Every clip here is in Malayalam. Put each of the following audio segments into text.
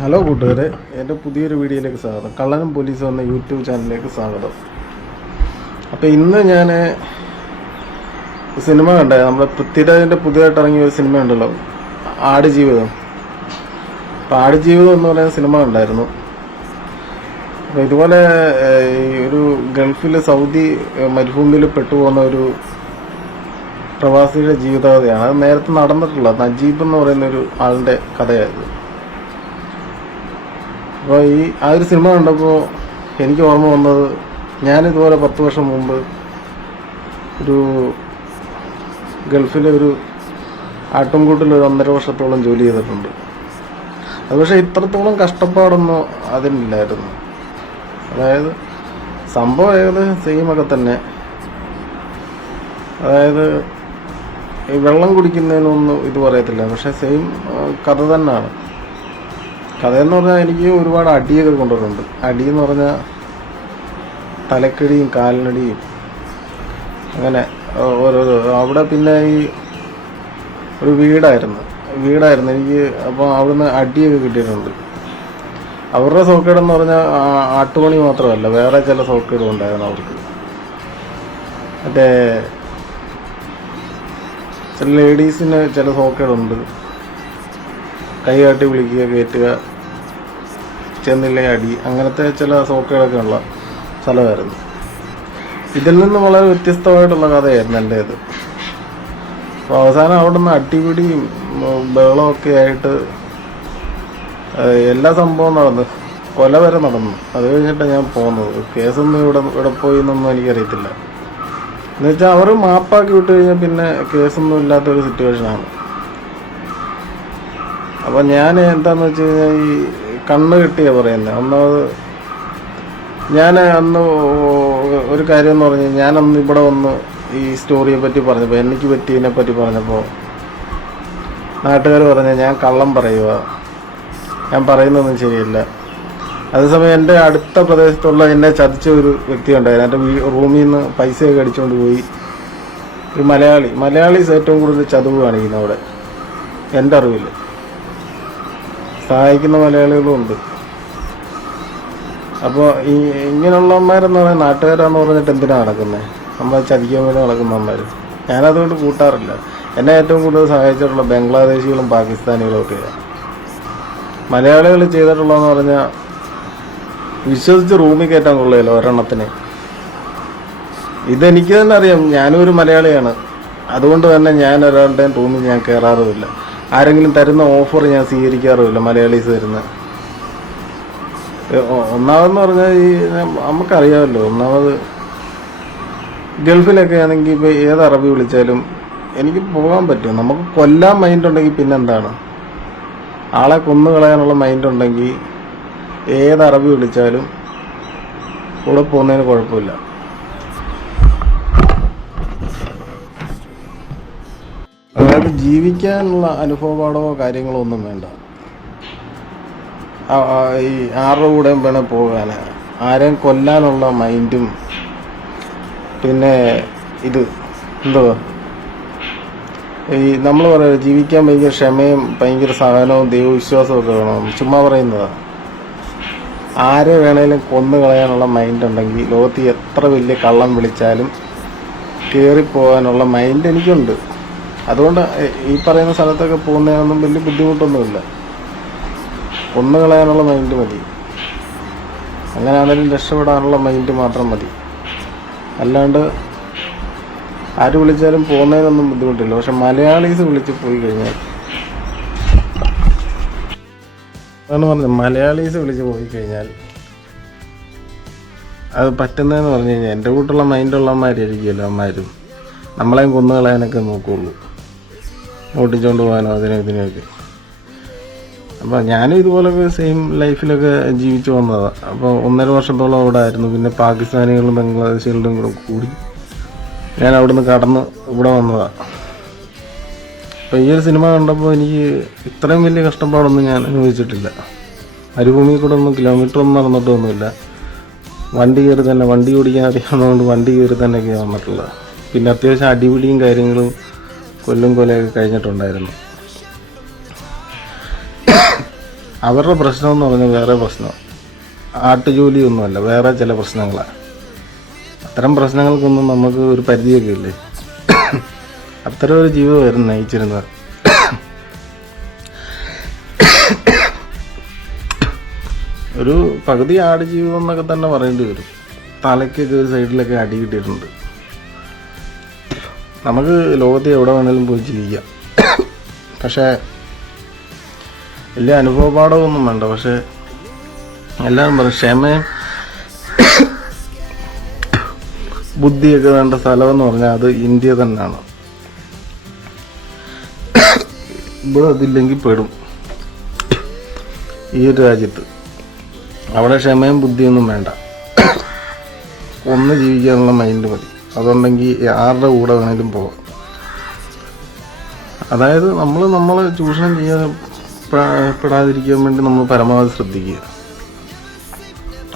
ഹലോ കൂട്ടുകാരെ, എൻ്റെ പുതിയൊരു വീഡിയോയിലേക്ക് സ്വാഗതം. കള്ളനും പോലീസും എന്ന യൂട്യൂബ് ചാനലിലേക്ക് സ്വാഗതം. അപ്പോൾ ഇന്ന് ഞാൻ സിനിമ കണ്ടേ, നമ്മുടെ പൃഥ്വിരാജിൻ്റെ പുതിയതായിട്ട് ഇറങ്ങിയ ഒരു സിനിമ ഉണ്ടല്ലോ, ആടുജീവിതം. അപ്പോൾ ആടുജീവിതം എന്ന് പറയുന്ന സിനിമ കണ്ടായിരുന്നു. അപ്പോൾ ഇതുപോലെ ഒരു ഗൾഫിൽ സൗദി മരുഭൂമിയിൽ പെട്ടുപോകുന്ന ഒരു പ്രവാസിയുടെ ജീവിതകഥയാണ്. അത് നേരത്തെ നടന്നിട്ടുള്ള നജീബ് എന്ന് പറയുന്ന ഒരു ആളുടെ കഥയായിരുന്നു. അപ്പോൾ ആ ഒരു സിനിമ കണ്ടപ്പോൾ എനിക്ക് ഓർമ്മ വന്നത്, ഞാനിതുപോലെ 10 വർഷം മുമ്പ് ഒരു ഗൾഫിലെ ഒരു ആട്ടുംകൂട്ടിൽ ഒരു 1.5 വർഷത്തോളം ജോലി ചെയ്തിട്ടുണ്ട്. അത് പക്ഷേ ഇത്രത്തോളം കഷ്ടപ്പാടൊന്നും അതിനില്ലായിരുന്നു. അതായത് സംഭവം ഏകദേശം സെയിമൊക്കെ തന്നെ. അതായത് ഈ വെള്ളം കുടിക്കുന്നതിനൊന്നും ഇത് പറയത്തില്ല, പക്ഷേ സെയിം കഥ തന്നെയാണ്. കഥയെന്ന് പറഞ്ഞാൽ എനിക്ക് ഒരുപാട് അടിയൊക്കെ കൊണ്ടുവരുന്നുണ്ട്. അടിയെന്ന് പറഞ്ഞാൽ തലക്കടിയും കാലിനടിയും അങ്ങനെ ഓരോരോ. അവിടെ പിന്നെ ഈ ഒരു വീടായിരുന്നു എനിക്ക്. അപ്പോൾ അവിടുന്ന് അടിയൊക്കെ കിട്ടിയിട്ടുണ്ട്. അവരുടെ സോക്കേടെന്ന് പറഞ്ഞാൽ ആട്ടുപണി മാത്രമല്ല, വേറെ ചില സോക്കേടും ഉണ്ടായിരുന്നു അവർക്ക്. മറ്റേ ചില ലേഡീസിന് ചില സോക്കേടുണ്ട്. കൈ കാട്ടി വിളിക്കുക, കയറ്റുക, ചെന്നില്ലേ അടി, അങ്ങനത്തെ ചില സോക്കുകളൊക്കെ ഉള്ള സ്ഥലമായിരുന്നു. ഇതിൽ നിന്ന് വളരെ വ്യത്യസ്തമായിട്ടുള്ള കഥയായിരുന്നു എൻ്റേത്. അപ്പോൾ അവസാനം അവിടെ നിന്ന് അടിപിടിയും ബഹളമൊക്കെ ആയിട്ട് എല്ലാ സംഭവവും നടന്നു, കൊല വരെ നടന്നു. അത് കഴിഞ്ഞിട്ടാണ് ഞാൻ പോകുന്നത്. കേസൊന്നും ഇവിടെ പോയി എന്നൊന്നും എനിക്കറിയത്തില്ല. എന്നുവെച്ചാൽ അവർ മാപ്പാക്കി വിട്ട് കഴിഞ്ഞാൽ പിന്നെ കേസൊന്നും ഇല്ലാത്തൊരു സിറ്റുവേഷനാണ്. അപ്പം ഞാൻ എന്താണെന്ന് വെച്ച് കഴിഞ്ഞാൽ ഈ കണ്ണ് കെട്ടിയാണ് പറയുന്നത്. ഒന്നാമത് ഞാൻ അന്ന് ഒരു കാര്യം എന്ന് പറഞ്ഞാൽ, ഞാനന്ന് ഇവിടെ വന്ന് ഈ സ്റ്റോറിയെ പറ്റി പറഞ്ഞപ്പോൾ, എനിക്ക് പറ്റിയതിനെ പറ്റി പറഞ്ഞപ്പോൾ നാട്ടുകാർ പറഞ്ഞ ഞാൻ കള്ളം പറയുക, ഞാൻ പറയുന്നതൊന്നും ശരിയല്ല. അതേസമയം എൻ്റെ അടുത്ത പ്രദേശത്തുള്ള എന്നെ ചതിച്ച ഒരു വ്യക്തി ഉണ്ടായിരുന്നു. എൻ്റെ റൂമിൽ നിന്ന് പൈസയൊക്കെ അടിച്ചുകൊണ്ട് പോയി ഒരു മലയാളീസ് ഏറ്റവും കൂടുതൽ ചതുവ് കാണിക്കുന്നു അവിടെ, എൻ്റെ അറിവിൽ. സഹായിക്കുന്ന മലയാളികളും ഉണ്ട്. അപ്പോൾ ഈ ഇങ്ങനെയുള്ളവന്മാരെന്ന് പറയുന്നത് നാട്ടുകാരാന്ന് പറഞ്ഞിട്ട് എന്തിനാണ് നടക്കുന്നത്? നമ്മൾ ചതിക്കാൻ വേണ്ടി നടക്കുന്നവന്മാർ. ഞാനതുകൊണ്ട് കൂട്ടാറില്ല. എന്നെ ഏറ്റവും കൂടുതൽ സഹായിച്ചിട്ടുള്ള ബംഗ്ലാദേശികളും പാകിസ്ഥാനികളും ഒക്കെയാണ്. മലയാളികൾ ചെയ്തിട്ടുള്ളതെന്ന് പറഞ്ഞാൽ വിശ്വസിച്ച് റൂമിൽ കയറ്റാൻ കൊള്ളുകയില്ല ഒരെണ്ണത്തിന്. ഇതെനിക്ക് തന്നെ അറിയാം, ഞാനും ഒരു മലയാളിയാണ്. അതുകൊണ്ട് തന്നെ ഞാൻ ഒരാളുടെയും റൂമിൽ ഞാൻ കയറാറുമില്ല. ആരെങ്കിലും തരുന്ന ഓഫർ ഞാൻ സ്വീകരിക്കാറുമില്ല, മലയാളീസ് തരുന്ന. ഒന്നാമതെന്ന് പറഞ്ഞാൽ ഈ നമുക്കറിയാമല്ലോ, ഒന്നാമത് ഗൾഫിലൊക്കെ ആണെങ്കിൽ ഇപ്പോൾ ഏത് അറബി വിളിച്ചാലും എനിക്ക് പോകാൻ പറ്റും. നമുക്ക് കൊല്ലാൻ മൈൻഡ് ഉണ്ടെങ്കിൽ പിന്നെന്താണ്, ആളെ കൊന്നു കളയാനുള്ള മൈൻഡ് ഉണ്ടെങ്കിൽ ഏത് അറബി വിളിച്ചാലും കൂടെ പോകുന്നതിന് കുഴപ്പമില്ല. അതായത് ജീവിക്കാനുള്ള അനുഭവപാഠമോ കാര്യങ്ങളോ ഒന്നും വേണ്ട. ഈ ആരുടെ കൂടെയും വേണേൽ പോകാൻ, ആരെയും കൊല്ലാനുള്ള മൈൻഡും, പിന്നെ ഇത് എന്തുവാ ഈ നമ്മൾ പറയുന്നത് ജീവിക്കാൻ ഭയങ്കര ക്ഷമയും ഭയങ്കര സഹനവും ദൈവവിശ്വാസവും ഒക്കെ വേണം. ചുമ്മാ പറയുന്നതാണ്. ആരെ വേണേലും കൊന്നു കളയാനുള്ള മൈൻഡ് ഉണ്ടെങ്കിൽ ലോകത്ത് എത്ര വലിയ കള്ളം വിളിച്ചാലും കയറിപ്പോകാനുള്ള മൈൻഡ് എനിക്കുണ്ട്. അതുകൊണ്ട് ഈ പറയുന്ന സ്ഥലത്തൊക്കെ പോകുന്നതിനൊന്നും വലിയ ബുദ്ധിമുട്ടൊന്നുമില്ല. കൊന്നു കളയാനുള്ള മൈൻഡ് മതി. അങ്ങനെ ആണെങ്കിലും രക്ഷപ്പെടാനുള്ള മൈൻഡ് മാത്രം മതി. അല്ലാണ്ട് ആര് വിളിച്ചാലും പോകുന്നതിനൊന്നും ബുദ്ധിമുട്ടില്ല. പക്ഷെ മലയാളീസ് വിളിച്ച് പോയി കഴിഞ്ഞാൽ, അതാണ് പറഞ്ഞത്, മലയാളീസ് വിളിച്ച് പോയി കഴിഞ്ഞാൽ അത് പറ്റുന്നതെന്ന് പറഞ്ഞു കഴിഞ്ഞാൽ എൻ്റെ കൂട്ടുള്ള മൈൻഡുള്ളവന്മാരായിരിക്കുമല്ലോ അമ്മമാരും നമ്മളെയും കൊന്നു കളയാനൊക്കെ നോക്കുകയുള്ളൂ, ഓട്ടിച്ചുകൊണ്ട് പോകാനോ ഇതിനൊക്കെ. അപ്പോൾ ഞാനും ഇതുപോലൊക്കെ സെയിം ലൈഫിലൊക്കെ ജീവിച്ചു വന്നതാണ്. അപ്പോൾ 1.5 വർഷത്തോളം അവിടെ ആയിരുന്നു. പിന്നെ പാകിസ്ഥാനികളും ബംഗ്ലാദേശികളും കൂടി ഞാൻ അവിടുന്ന് കടന്ന് ഇവിടെ വന്നതാണ്. അപ്പോൾ ഈ ഒരു സിനിമ കണ്ടപ്പോൾ എനിക്ക് ഇത്രയും വലിയ കഷ്ടപ്പാടൊന്നും ഞാൻ അനുഭവിച്ചിട്ടില്ല. മരുഭൂമിയിൽ കൂടെ ഒന്നും കിലോമീറ്ററൊന്നും നടന്നിട്ടൊന്നുമില്ല. വണ്ടി ഓടിക്കാൻ അറിയാവുന്നതുകൊണ്ട് വണ്ടി കയറി തന്നെയൊക്കെ വന്നിട്ടുള്ളത്. പിന്നെ അത്യാവശ്യം അടിപിടിയും കാര്യങ്ങളും കൊല്ലം കൊലയൊക്കെ കഴിഞ്ഞിട്ടുണ്ടായിരുന്നു. അവരുടെ പ്രശ്നം എന്ന് പറഞ്ഞാൽ വേറെ പ്രശ്നം, ആട്ടുജോലിയൊന്നുമല്ല, വേറെ ചില പ്രശ്നങ്ങളാണ്. അത്തരം പ്രശ്നങ്ങൾക്കൊന്നും നമുക്ക് ഒരു പരിധിയൊക്കെ ഇല്ലേ? അത്തരം ഒരു ജീവിതമായിരുന്നു നയിച്ചിരുന്നത്. ഒരു പകുതി ആട് ജീവിതം എന്നൊക്കെ തന്നെ പറയേണ്ടി വരും. തലയ്ക്കൊക്കെ ഒരു സൈഡിലൊക്കെ അടി കിട്ടിയിട്ടുണ്ട്. നമുക്ക് ലോകത്തിൽ എവിടെ വേണേലും പോയി ജീവിക്കാം. പക്ഷേ വലിയ അനുഭവപാഠമൊന്നും വേണ്ട. പക്ഷെ എല്ലാവരും പറയും ക്ഷമയും ബുദ്ധിയൊക്കെ വേണ്ട സ്ഥലമെന്ന് പറഞ്ഞാൽ അത് ഇന്ത്യ തന്നെയാണ്. ഇവിടെ അതില്ലെങ്കിൽ പെടും ഈ ഒരു രാജ്യത്ത്. അവിടെ ക്ഷമയും ബുദ്ധിയൊന്നും വേണ്ട, ഒന്ന് ജീവിക്കാനുള്ള മൈൻഡ് മതി. അതുണ്ടെങ്കിൽ ആരുടെ കൂടെ വേണേലും പോകാം. അതായത് നമ്മളെ ചൂഷണം ചെയ്യാതെ പെടാതിരിക്കാൻ വേണ്ടി നമ്മൾ പരമാവധി ശ്രദ്ധിക്കുക.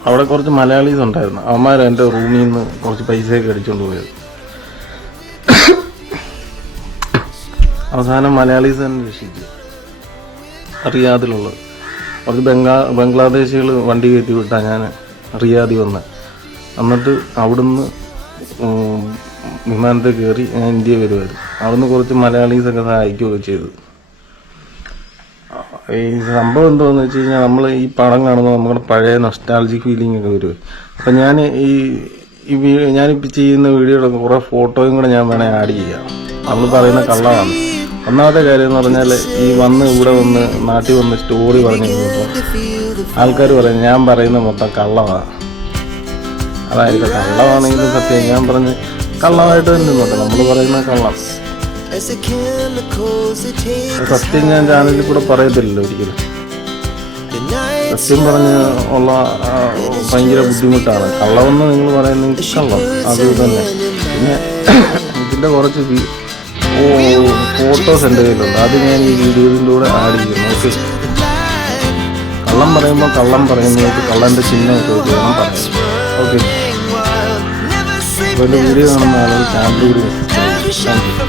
അവിടെ കുറച്ച് മലയാളീസ് ഉണ്ടായിരുന്നു. അവന്മാർ എൻ്റെ റൂമിൽ നിന്ന് കുറച്ച് പൈസയൊക്കെ അടിച്ചുകൊണ്ട് പോയത്. അവസാനം മലയാളീസ് തന്നെ രക്ഷിച്ചു. റിയാദിലുള്ളത് കുറച്ച് ബംഗ്ലാദേശികൾ വണ്ടി കയറ്റി വിട്ടാൽ ഞാൻ റിയാദിൽ വന്ന്, എന്നിട്ട് അവിടുന്ന് വിമാനത്തിൽ കയറി ഞാൻ ഇന്ത്യ വരുമായിരുന്നു. അവിടുന്ന് കുറച്ച് മലയാളീസൊക്കെ സഹായിക്കുകയൊക്കെ ചെയ്തു. ഈ സംഭവം എന്താണെന്ന് വെച്ച് കഴിഞ്ഞാൽ, നമ്മൾ ഈ പടം കാണുമ്പോൾ നമ്മുടെ പഴയ നൊസ്റ്റാൾജിക് ഫീലിംഗ് ഒക്കെ വരും. അപ്പം ഞാൻ ഞാനിപ്പോൾ ചെയ്യുന്ന വീഡിയോയിലൊക്കെ കുറേ ഫോട്ടോയും കൂടെ ഞാൻ വേണേൽ ആഡ് ചെയ്യാം. നമ്മൾ പറയുന്ന കള്ളമാണ്. ഒന്നാമത്തെ കാര്യം എന്ന് പറഞ്ഞാൽ, ഈ ഇവിടെ വന്ന് നാട്ടിൽ വന്ന് സ്റ്റോറി പറഞ്ഞു കഴിഞ്ഞപ്പോൾ ആൾക്കാർ പറയും ഞാൻ പറയുന്ന മൊത്തം കള്ളമാണ്. അതായത് കള്ളമാണെങ്കിലും സത്യം ഞാൻ പറഞ്ഞ് കള്ളമായിട്ട് തന്നെ നിന്നോട്ടെ, നമ്മൾ പറയുന്ന കള്ളം. സത്യം ഞാൻ ചാനലിൽ കൂടെ പറയത്തില്ലല്ലോ ഒരിക്കലും. സത്യം പറഞ്ഞ് ഉള്ള ഭയങ്കര ബുദ്ധിമുട്ടാണ്. കള്ളമെന്ന് നിങ്ങൾ പറയുന്നെങ്കിൽ കള്ളം അത് തന്നെ. പിന്നെ ഇതിൻ്റെ കുറച്ച് ഫോട്ടോസ് എൻ്റെ കയ്യിലുണ്ട്, അത് ഞാൻ ഈ വീഡിയോയിൻ്റെ കൂടെ ആഡ് ചെയ്യും. ഓക്കെ, കള്ളം പറയുമ്പോൾ കള്ളം പറയുന്നവർക്ക് കള്ളൻ്റെ ചിഹ്നമൊക്കെ വെച്ച് വേണം പറയാം. ഓക്കെ, അപ്പോൾ എൻ്റെ വീഡിയോ കാണുന്ന ആളുകൾ ചാനൽ കൂടി താങ്ക് യു.